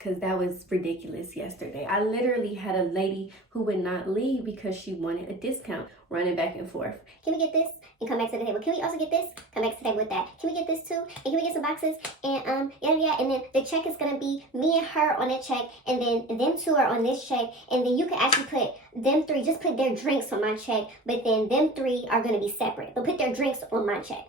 because that was ridiculous yesterday. I literally had a lady who would not leave because she wanted a discount, running back and forth. Can we get this and come back to the table? Can we also get this? Come back to the table with that. Can we get this too? And can we get some boxes? And yeah. And then the check is gonna be me and her on that check, and then them two are on this check, and then you can actually put them three, just put their drinks on my check, but then them three are gonna be separate. But put their drinks on my check.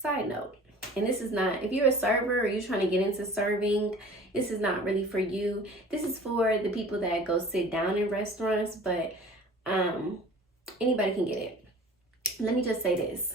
Side note, and this is not, if you're a server or you're trying to get into serving, this is not really for you. This is for the people that go sit down in restaurants, but anybody can get it. Let me just say this.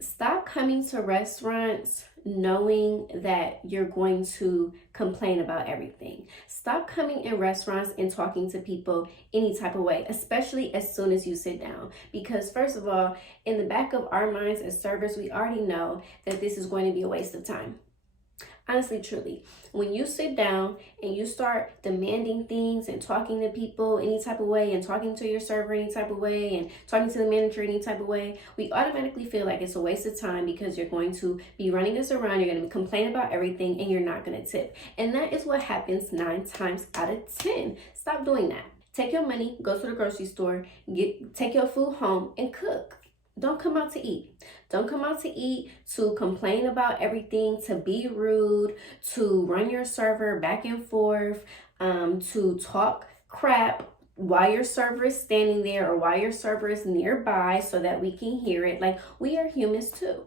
Stop coming to restaurants knowing that you're going to complain about everything. Stop coming in restaurants and talking to people any type of way, especially as soon as you sit down. Because first of all, in the back of our minds as servers, we already know that this is going to be a waste of time. Honestly, truly, when you sit down and you start demanding things and talking to people any type of way and talking to your server any type of way and talking to the manager any type of way, we automatically feel like it's a waste of time because you're going to be running us around, you're going to complain about everything, and you're not going to tip. And that is what happens 9 times out of 10. Stop doing that. Take your money, go to the grocery store, take your food home and cook. Don't come out to eat. Don't come out to eat to complain about everything, to be rude, to run your server back and forth, to talk crap while your server is standing there or while your server is nearby so that we can hear it. Like, we are humans too.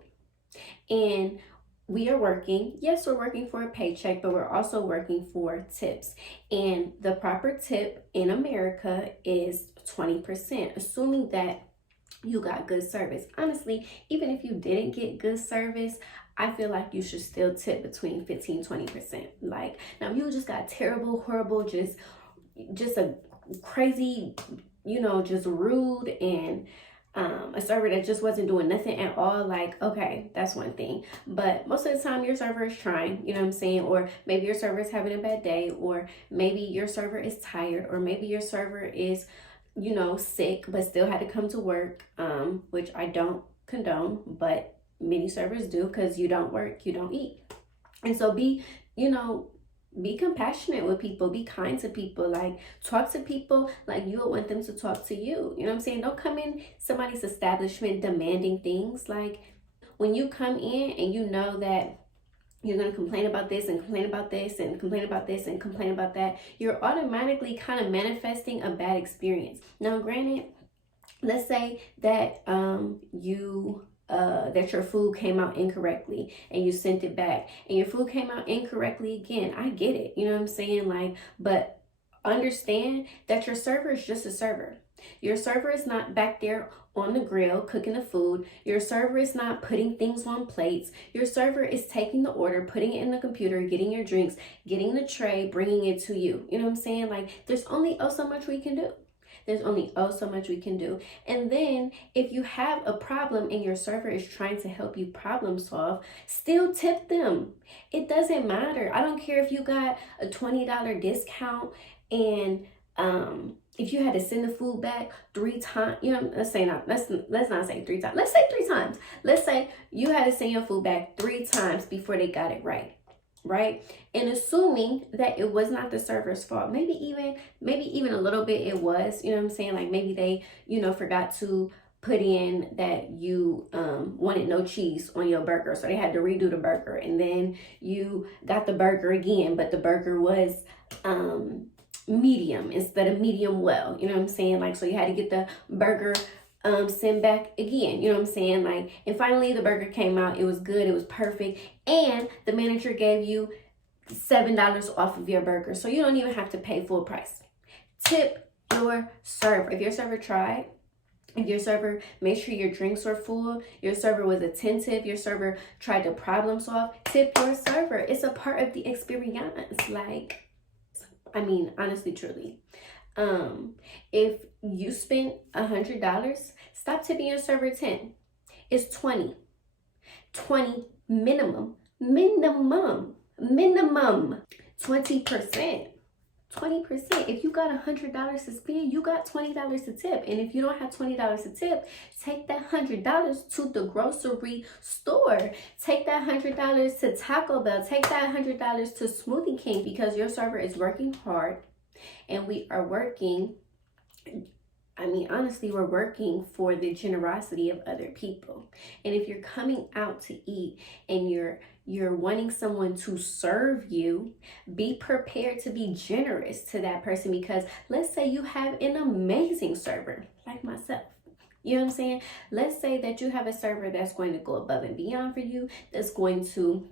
And we are working. Yes, we're working for a paycheck, but we're also working for tips. And the proper tip in America is 20%, assuming that you got good service. Honestly, even if you didn't get good service, I feel like you should still tip between 15-20%. Like, now if you just got terrible, horrible, just a crazy, just rude and a server that just wasn't doing nothing at all, like, okay, that's one thing. But most of the time your server is trying, you know what I'm saying? Or maybe your server is having a bad day, or maybe your server is tired, or maybe your server is sick, but still had to come to work, which I don't condone, but many servers do, because you don't work, you don't eat. And so be compassionate with people, be kind to people, like talk to people like you would want them to talk to you. You know what I'm saying? Don't come in somebody's establishment demanding things. Like, when you come in and you know that you're going to complain about this and complain about this and complain about this and complain about that, you're automatically kind of manifesting a bad experience. Now, granted, let's say that that your food came out incorrectly and you sent it back and your food came out incorrectly again. I get it. You know what I'm saying? Like, but understand that your server is just a server. Your server is not back there on the grill cooking the food. Your server is not putting things on plates. Your server is taking the order, putting it in the computer, getting your drinks, getting the tray, bringing it to you. You know what I'm saying? Like, there's only so much we can do. There's only so much we can do. And then if you have a problem and your server is trying to help you problem solve, still tip them. It doesn't matter. I don't care if you got a $20 discount and if you had to send the food back 3 times, let's not say 3 times. Let's say 3 times. Let's say you had to send your food back 3 times before they got it right? And assuming that it was not the server's fault, maybe even a little bit it was, you know what I'm saying? Like, maybe they, forgot to put in that you wanted no cheese on your burger, so they had to redo the burger, and then you got the burger again, but the burger was medium instead of medium well, you know what I'm saying? Like, so you had to get the burger sent back again, you know what I'm saying? Like, and finally the burger came out, it was good, it was perfect, and the manager gave you $7 off of your burger, so you don't even have to pay full price. Tip your server. If your server tried, if your server made sure your drinks were full, your server was attentive, your server tried to problem solve, tip your server. It's a part of the experience. Like, I mean, honestly, truly. If you spent $100, stop tipping your server 10. It's 20. 20 minimum 20%. 20%. If you got $100 to spend, you got $20 to tip. And if you don't have $20 to tip, take that $100 to the grocery store. Take that $100 to Taco Bell. Take that $100 to Smoothie King, because your server is working hard, and we are working. I mean, honestly, we're working for the generosity of other people. And if you're coming out to eat and you're wanting someone to serve you, be prepared to be generous to that person, because let's say you have an amazing server like myself. You know what I'm saying? Let's say that you have a server that's going to go above and beyond for you, that's going to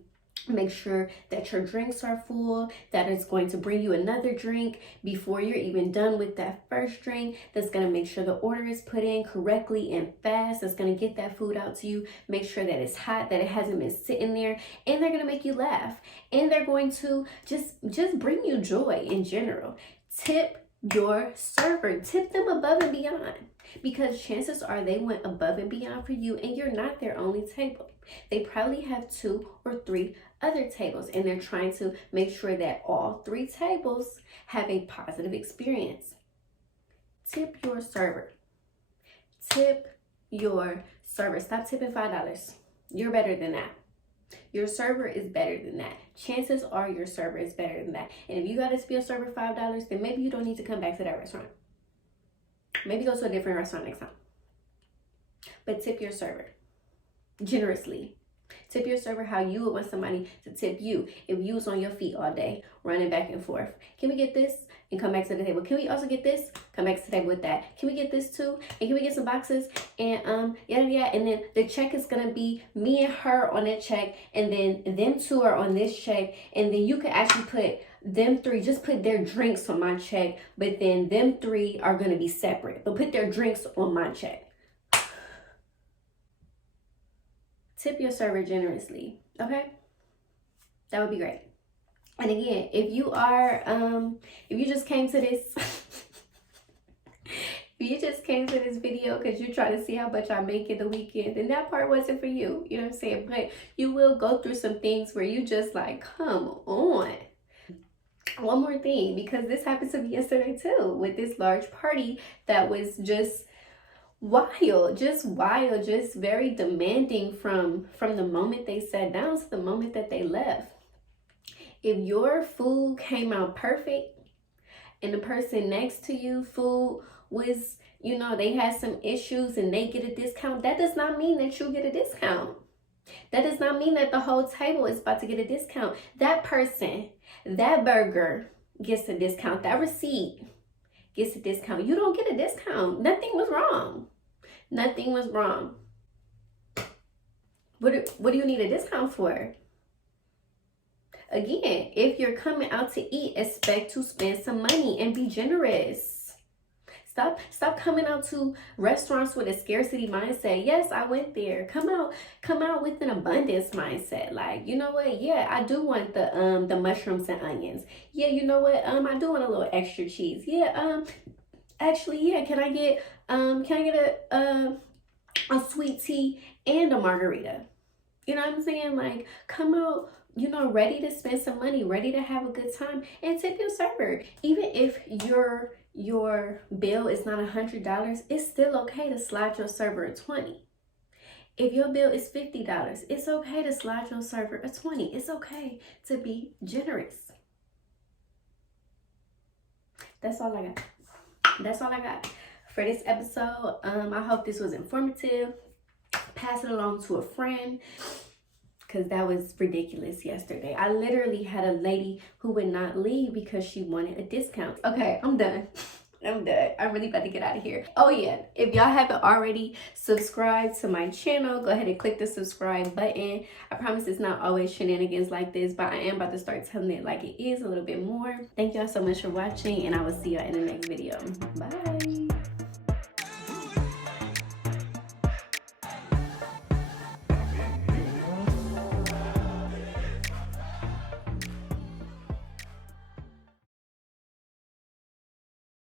make sure that your drinks are full, that is going to bring you another drink before you're even done with that first drink, that's going to make sure the order is put in correctly and fast, that's going to get that food out to you, make sure that it's hot, that it hasn't been sitting there, and they're going to make you laugh, and they're going to just bring you joy in general. Tip your server. Tip them above and beyond, because chances are they went above and beyond for you, and you're not their only table. They probably have 2 or 3 other tables, and they're trying to make sure that all 3 tables have a positive experience. Tip your server. Tip your server. Stop tipping $5. You're better than that. Your server is better than that. Chances are your server is better than that. And if you got to tip your server $5, then maybe you don't need to come back to that restaurant. Maybe go to a different restaurant next time. But tip your server generously. Tip your server how you would want somebody to tip you if you was on your feet all day running back and forth. Can we get this? And come back to the table. Can we also get this? Come back to the table with that. Can we get this too? And can we get some boxes? And yada. And then the check is gonna be me and her on that check, and then them 2 are on this check, and then you can actually put them 3, just put their drinks on my check, but then them 3 are gonna be separate, but put their drinks on my check. Tip your server generously, okay? That would be great. And again, if you are, if you just came to this, if you just came to this video because you're trying to see how much I make in the weekend, then that part wasn't for you. You know what I'm saying? But you will go through some things where you just like, come on. One more thing, because this happened to me yesterday too, with this large party that was just wild, just very demanding from the moment they sat down to the moment that they left. If your food came out perfect and the person next to you food was, you know, they had some issues and they get a discount, that does not mean that you get a discount. That does not mean that the whole table is about to get a discount. That person, that burger gets a discount. That receipt gets a discount. You don't get a discount. Nothing was wrong. Nothing was wrong. What do you need a discount for? Again, if you're coming out to eat, expect to spend some money and be generous. Stop coming out to restaurants with a scarcity mindset. Yes, I went there. Come out with an abundance mindset. Like, you know what? Yeah, I do want the mushrooms and onions. Yeah, you know what? I do want a little extra cheese. Yeah, actually, yeah, can I get a sweet tea and a margarita? You know what I'm saying? Like, come out, you know, ready to spend some money, ready to have a good time, and tip your server. Even if your bill is not $100, it's still okay to slide your server a $20. If your bill is $50, it's okay to slide your server a $20. It's okay to be generous. That's all I got. That's all I got for this episode. I hope this was informative. Pass it along to a friend, because that was ridiculous yesterday. I literally had a lady who would not leave because she wanted a discount. Okay, I'm done. I'm really about to get out of here. Oh yeah, if y'all haven't already subscribed to my channel, go ahead and click the subscribe button. I promise it's not always shenanigans like this, but I am about to start telling it like it is a little bit more. Thank y'all so much for watching, and I will see y'all in the next video. Bye.